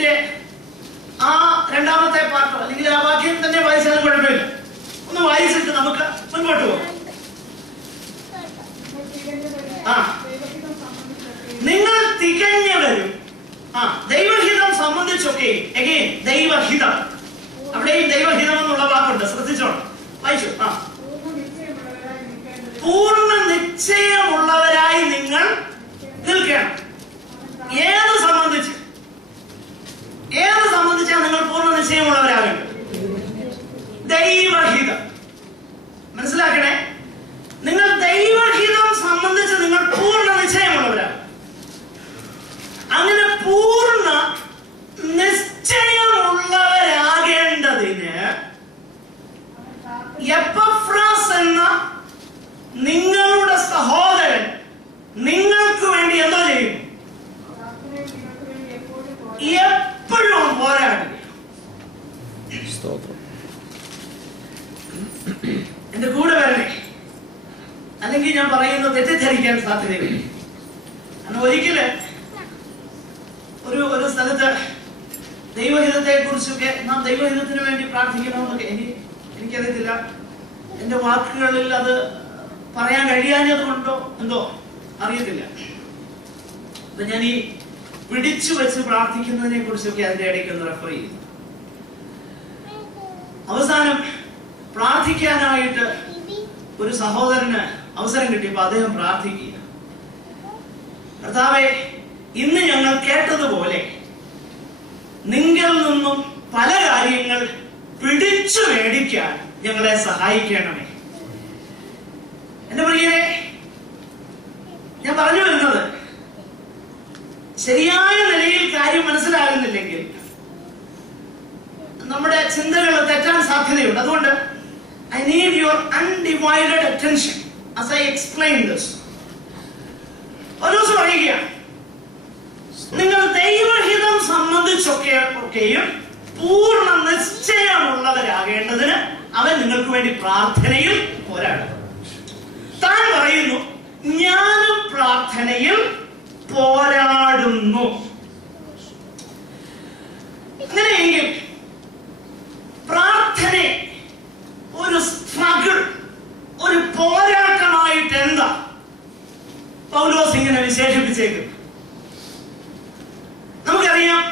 വാക്യത്തിന്റെ ആ രണ്ടാമത്തെ പാർട്ടോ അല്ലെങ്കിൽ ആ വാക്യം തന്നെ വായിച്ചാലും കുഴപ്പമില്ല. ഒന്ന് വായിച്ചിട്ട് നമുക്ക് മുൻപോട്ട് പോകാം. നിങ്ങൾ തികഞ്ഞവരും ദൈവഹിതം സംബന്ധിച്ചൊക്കെ എഗെയിൻ ദൈവഹിതം, അവിടെയും ദൈവഹിതം എന്നുള്ള വാക്കുണ്ട്, ശ്രദ്ധിച്ചോണം, വായിച്ചു. പൂർണ്ണ നിശ്ചയമുള്ളവരായി നിങ്ങൾ നിൽക്കണം. ഏത് സംബന്ധിച്ചാണ് നിങ്ങൾ പൂർണ്ണ നിശ്ചയമുള്ളവരാകേണ്ടത്? ദൈവഹിതം. മനസ്സിലാക്കണേ, നിങ്ങൾ ദൈവഹിതം സംബന്ധിച്ച് നിങ്ങൾ പൂർണ്ണ നിശ്ചയമുള്ളവരാണ്. അങ്ങനെ പൂർണ്ണ നിശ്ചയമുള്ളവരാകേണ്ടതിന് എപ്പഫ്രാസ് എന്ന നിങ്ങളുടെ സഹോദരൻ നിങ്ങൾക്ക് വേണ്ടി എന്തോ ചെയ്യും? എപ്പോഴും പോരാടുക. എന്റെ കൂടെ വരണേ, അല്ലെങ്കിൽ ഞാൻ പറയുന്നത് തെറ്റിദ്ധരിക്കാൻ സാധ്യതയില്ല. കാരണം ഒരിക്കല് ഒരു സ്ഥലത്ത് ദൈവഹിതത്തെ കുറിച്ചൊക്കെ നാം ദൈവഹിതത്തിന് വേണ്ടി പ്രാർത്ഥിക്കണമെന്നൊക്കെ എനിക്കറിയത്തില്ല, എന്റെ വാക്കുകളിൽ അത് പറയാൻ കഴിയാഞ്ഞത് കൊണ്ടോ എന്തോ അറിയത്തില്ല. അപ്പൊ ഞാൻ ഈ പിടിച്ചു വെച്ച് പ്രാർത്ഥിക്കുന്നതിനെ കുറിച്ചൊക്കെ അതിന്റെ ഇടയ്ക്ക് ഒന്ന് റെഫർ ചെയ്യുന്നു. അവസാനം പ്രാർത്ഥിക്കാനായിട്ട് ഒരു സഹോദരന് അവസരം കിട്ടിയപ്പോൾ അദ്ദേഹം പ്രാർത്ഥിക്കുക, കർത്താവേ, ഇന്ന് ഞങ്ങൾ കേട്ടതുപോലെ നിങ്ങളിൽ നിന്നും പല കാര്യങ്ങൾ പിടിച്ചു മേടിക്കാൻ ഞങ്ങളെ സഹായിക്കണമേ. എന്റെ പ്രിയരെ, ഞാൻ പറഞ്ഞു വരുന്നത്, ശരിയായ നിലയിൽ കാര്യം മനസ്സിലാകുന്നില്ലെങ്കിൽ നമ്മുടെ ചിന്തകൾ തെറ്റാൻ സാധ്യതയുണ്ട്. അതുകൊണ്ട് I need your undivided attention as I explain this. പൗലോസ് പറയുകയാണ്, നിങ്ങൾ ദൈവഹിതം സംബന്ധിച്ചൊക്കെയും പൂർണ്ണ നിശ്ചയമുള്ളവരാകേണ്ടതിന് അവൻ നിങ്ങൾക്ക് വേണ്ടി പ്രാർത്ഥനയിൽ പോരാടും. താൻ പറയുന്നു, ഞാനും പ്രാർത്ഥനയിൽ പോരാടുന്നു. അങ്ങനെയെങ്കിൽ പ്രാർത്ഥനയെ ഒരു സ്ട്രഗിൾ, ഒരു പോരാട്ടമായിട്ട് എന്താ പൗലോസ് ഇങ്ങനെ വിശേഷിപ്പിച്ചേക്കും? നമുക്കറിയാം,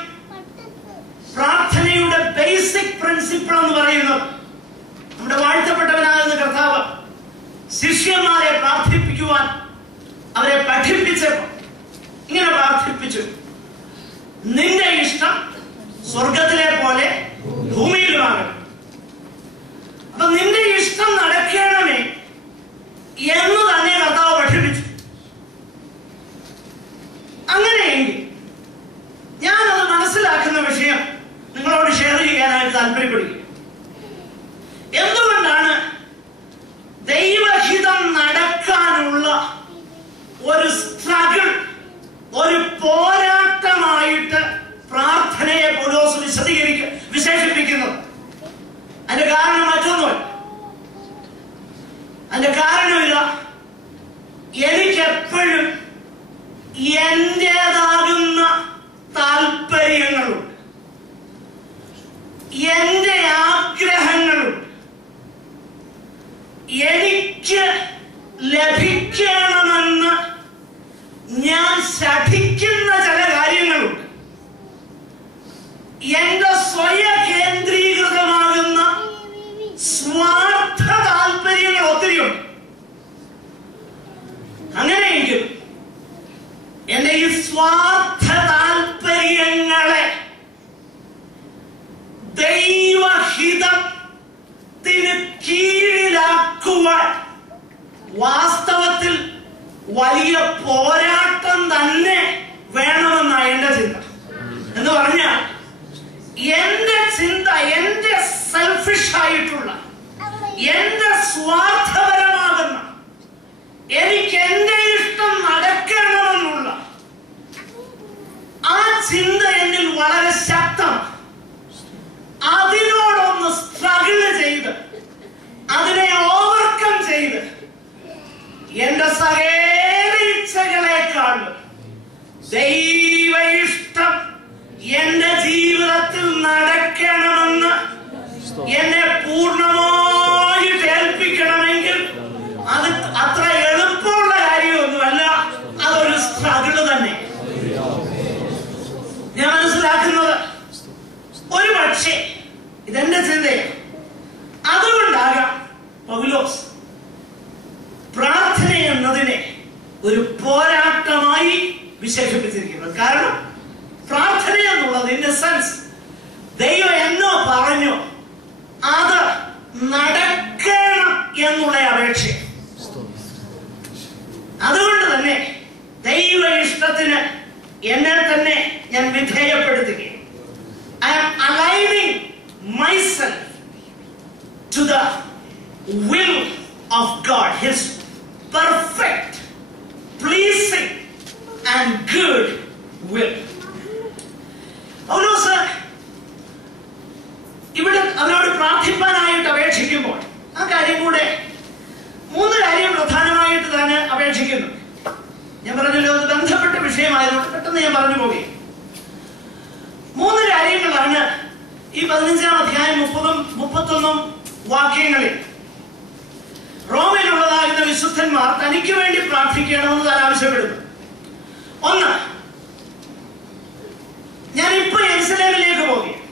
പ്രാർത്ഥനയുടെ ബേസിക് പ്രിൻസിപ്പിൾ എന്ന് പറയുന്നത്, നമ്മുടെ വാഴ്ത്തപ്പെട്ടവനാകുന്ന കർത്താവ് ശിഷ്യന്മാരെ പ്രാർത്ഥിപ്പിക്കുവാൻ അവരെ പഠിപ്പിച്ചപ്പോൾ ഇങ്ങനെ പ്രാർത്ഥിപ്പിച്ചു, നിന്റെ ഇഷ്ടം സ്വർഗത്തിലെ പോലെ ഭൂമിയിലുമാകണം. അപ്പൊ നിന്റെ ഇഷ്ടം നടക്കണമേ എന്ന് തന്നെ കർത്താവ് പഠിപ്പിച്ചു. അങ്ങനെയെങ്കിൽ ഞാനത് മനസ്സിലാക്കുന്ന വിഷയം നിങ്ങളോട് ഷെയർ ചെയ്യാനായിട്ട് താല്പര്യപ്പെടുക. എന്തുകൊണ്ടാണ് ദൈവഹിതം നടക്കാനുള്ള ഒരു സ്ട്രഗിൾ, ഒരു പോരാട്ടമായിട്ട് പ്രാർത്ഥനയെ പൗലോസ് വിശേഷിപ്പിക്കുന്നത്? അതിന്റെ കാരണം മറ്റൊന്നുമല്ല. അതിന്റെ കാരണം ഇല്ല, എനിക്കെപ്പോഴും എന്റേതാകുന്ന താല്പര്യങ്ങളുണ്ട്, എന്റെ ആഗ്രഹങ്ങളുണ്ട്, എനിക്ക് ലഭിക്കണമെന്ന് ഞാൻ ശഠിക്കുന്ന ചില കാര്യങ്ങളുണ്ട്, എന്റെ സ്വയകേന്ദ്രീകൃതമാകുന്ന സ്വാർത്ഥ താല്പര്യങ്ങൾ ഒത്തിരിയുണ്ട്. അങ്ങനെയെങ്കിൽ എന്റെ ഈ സ്വാർത്ഥ താല്പര്യങ്ങളെ ദൈവഹിതത്തിന് കീഴിലാക്കുവാൻ വാസ്തവത്തിൽ വലിയ പോരാട്ടം തന്നെ വേണമെന്നാണ് എന്റെ ചിന്ത. എന്ന് പറഞ്ഞാൽ എന്റെ ചിന്ത, എന്റെ സെൽഫിഷ് ആയിട്ടുള്ള, എന്റെ സ്വാർത്ഥപരമാകുന്ന, എനിക്ക് എന്റെ ഇഷ്ടം നടക്കണമെന്നുള്ള ആ ചിന്ത എന്നിൽ വളരെ ശക്തമാണ്. അതിനോടൊന്ന് സ്ട്രഗിൾ ചെയ്ത്, അതിനെ ഓവർകം ചെയ്ത്, എന്റെ സകല ഇച്ഛകളെക്കാളും ദൈവ ഇഷ്ടം എന്റെ ജീവിതത്തിൽ നടക്കണമെന്ന് എന്നെ പൂർണ്ണമായിട്ട് ഏൽപ്പിക്കണമെങ്കിൽ അത് അത്ര എളുപ്പമുള്ള കാര്യമൊന്നുമല്ല. അതൊരു സ്ട്രഗിള് തന്നെ. ഞാൻ മനസ്സിലാക്കുന്നത് ഒരു പക്ഷേ ഇതെന്റെ ചിന്തയാണ്. അതുകൊണ്ടാകാം പൗലോസ് പ്രാർത്ഥന എന്നതിനെ ഒരു പോരാട്ടമായി വിശേഷിപ്പിച്ചിരിക്കുന്നത്. കാരണം പ്രാർത്ഥന എന്നുള്ളത് ഇൻ എ സെൻസ് ദൈവം എന്നോ പറഞ്ഞു അത് നടക്കണം എന്നുള്ള അപേക്ഷ. അതുകൊണ്ട് തന്നെ ദൈവ ഇഷ്ടത്തിന് എന്നെ തന്നെ ഞാൻ വിധേയപ്പെടുത്തുകയും I am aligning myself to the will of God, His perfect, pleasing and good will. പൗലോസ് ഇവിടെ അവരോട് പ്രാർത്ഥിപ്പാനായിട്ട് അപേക്ഷിക്കുമ്പോൾ ആ കാര്യം കൂടെ 3 കാര്യം പ്രധാനമായിട്ട് തന്നെ അപേക്ഷിക്കുന്നു. ഞാൻ പറഞ്ഞല്ലോ അത് ബന്ധപ്പെട്ട വിഷയമായതുകൊണ്ട് പെട്ടെന്ന് ഞാൻ പറഞ്ഞു പോകുകയും 3 കാര്യങ്ങളാണ് ഈ 15-ാം അധ്യായം 30-31 വാക്യങ്ങളിൽ റോമിലുള്ളതാകുന്ന വിശുദ്ധന്മാർ തനിക്ക് വേണ്ടി പ്രാർത്ഥിക്കണമെന്ന് താൻ ആവശ്യപ്പെടുന്നു. 1, ഞാൻ ഇപ്പൊ യെരുശലേമിലേക്ക് പോകുകയാണ്.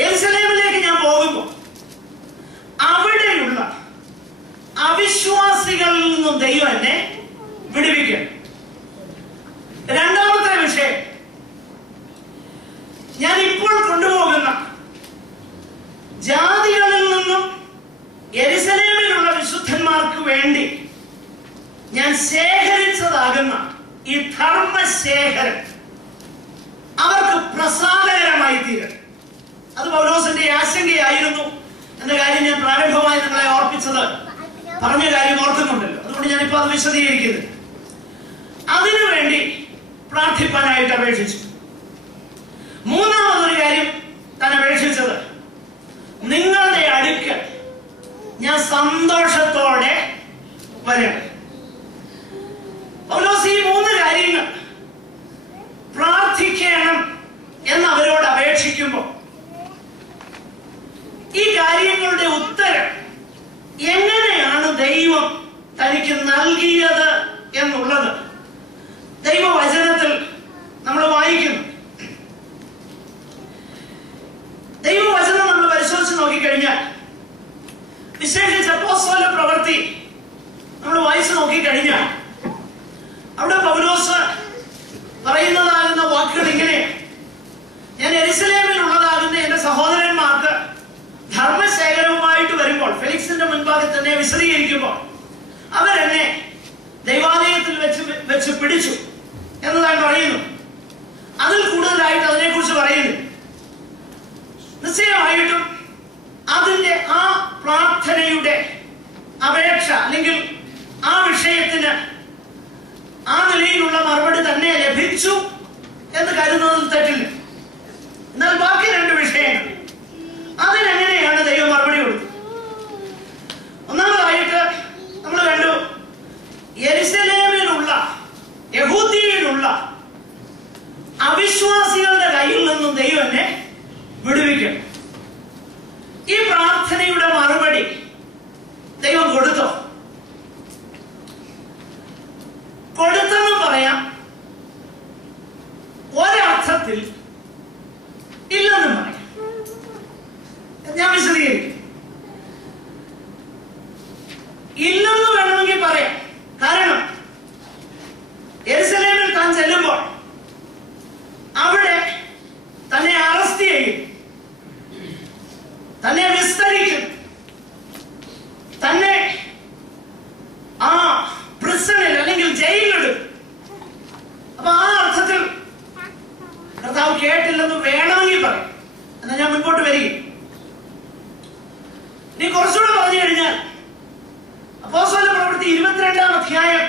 യെരുശലേമിലേക്ക് ഞാൻ പോകുമ്പോൾ അവിടെയുള്ള അവിശ്വാസികളിൽ നിന്നും ദൈവം എന്നെ വിടുവിക്കണം. 2-ാമത്തെ വിഷയം, ഞാൻ ഇപ്പോൾ കൊണ്ടുപോകുന്ന ജാതികളിൽ നിന്നും യെരുശലേമിലുള്ള വിശുദ്ധന്മാർക്ക് വേണ്ടി ഞാൻ ശേഖരിച്ചതാകുന്ന ഈ ധർമ്മശേഖരം അവർക്ക് പ്രസാദകരമായി തീരണം. അത് പൗലോസിന്റെ ആശങ്കയായിരുന്നു എന്ന കാര്യം ഞാൻ പ്രാരംഭമായി നിങ്ങളെ ഓർപ്പിച്ചത് പറഞ്ഞ കാര്യം ഓർക്കുന്നുണ്ടല്ലോ. അതുകൊണ്ട് ഞാനിപ്പോ അത് വിശദീകരിക്കുന്നത്. അതിനുവേണ്ടി പ്രാർത്ഥിപ്പാനായിട്ട് അപേക്ഷിച്ചു. 3-ാമതൊരു കാര്യം താൻ അപേക്ഷിച്ചത്, നിങ്ങളുടെ അടുക്കൽ ഞാൻ സന്തോഷത്തോടെ വരണം. പൗലോസ് ഈ 3 കാര്യങ്ങൾ പ്രാർത്ഥിക്കണം എന്ന് അവരോട് അപേക്ഷിക്കുമ്പോൾ ഈ കാര്യങ്ങളുടെ ഉത്തരം എങ്ങനെയാണ് ദൈവം തനിക്ക് നൽകിയത് എന്നുള്ളത് ദൈവവചനത്തിൽ നമ്മൾ വായിക്കുന്നു. ദൈവവചനം നമ്മൾ പരിശോധിച്ച് നോക്കിക്കഴിഞ്ഞാൽ, വിശേഷിച്ച് അപ്പോസ്തല പ്രവൃത്തി നമ്മൾ വായിച്ചു നോക്കിക്കഴിഞ്ഞാൽ അവിടെ പൗലോസ് പറയുന്നതാകുന്ന വാക്കുകൾ ഇങ്ങനെ: ഞാൻ യെരുശലേമിലുള്ളതാകുന്ന എന്റെ സഹോദരന്മാർക്ക് ധർമ്മശേഖരവുമായിട്ട് വരുമ്പോൾ, ഫെലിക്സിന്റെ മുൻപാകെ തന്നെ വിശദീകരിക്കുമ്പോൾ, അവരെന്നെ ദൈവാലയത്തിൽ വെച്ച് പിടിച്ചു എന്നതാൻ പറയുന്നു. അതിൽ കൂടുതലായിട്ട് അതിനെക്കുറിച്ച് പറയുന്നു. നിശ്ചയമായിട്ടും അതിന്റെ ആ പ്രാർത്ഥനയുടെ അപേക്ഷ അല്ലെങ്കിൽ ആ വിഷയത്തിന് ആ നിലയിലുള്ള മറുപടി തന്നെ ലഭിച്ചു എന്ന് കരുതുന്നതിൽ തെറ്റില്ല. എന്നാൽ ബാക്കി 2 വിഷയങ്ങൾ അതിനെങ്ങനെയാണ് ദൈവം മറുപടി കൊടുത്തത്? ഒന്നാമതായിട്ട് നമ്മൾ കണ്ടു, യെരുശലേമിലുള്ള യഹൂദിയിലുള്ള അവിശ്വാസികളുടെ കയ്യിൽ നിന്നും ദൈവം എന്നെ വിടുവിക്കണം. ഈ പ്രാർത്ഥനയുടെ മറുപടി ദൈവം കൊടുത്തോ? കൊടുത്തെന്നും പറയാം, ഒരർത്ഥത്തിൽ ഇല്ലെന്നും പറയാം. ഞാൻ വിശദീകരിക്കും. ഇല്ലെന്ന് വേണമെങ്കിൽ പറയാം. കാരണം യെരുശലേമിൽ താൻ ചെല്ലുമ്പോൾ അവിടെ തന്നെ അറസ്റ്റ് ചെയ്യും, തന്നെ വിസ്തരിക്കും, തന്നെ ആ പ്രിസണിൽ അല്ലെങ്കിൽ ജയിലിലിടും. അപ്പൊ ആ അർത്ഥത്തിൽ കർത്താവ് കേട്ടില്ലെന്ന് വേണമെങ്കിൽ പറയും. എന്നാൽ ഞാൻ മുൻപോട്ട് വരികയും നീ കുറച്ചുകൂടെ പറഞ്ഞു കഴിഞ്ഞാൽ അപ്പോസ്തല പ്രവൃത്തി 22-ാം അധ്യായം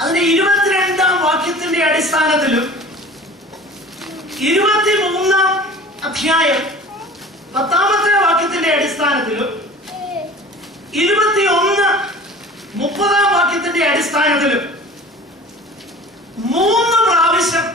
അതിന്റെ 22-ാം വാക്യത്തിന്റെ അടിസ്ഥാനത്തിലും 23-ാം അധ്യായം 10-ാമത്തെ വാക്യത്തിന്റെ അടിസ്ഥാനത്തിലും 21-30-ാം വാക്യത്തിന്റെ അടിസ്ഥാനത്തിലും 3 പ്രാവശ്യം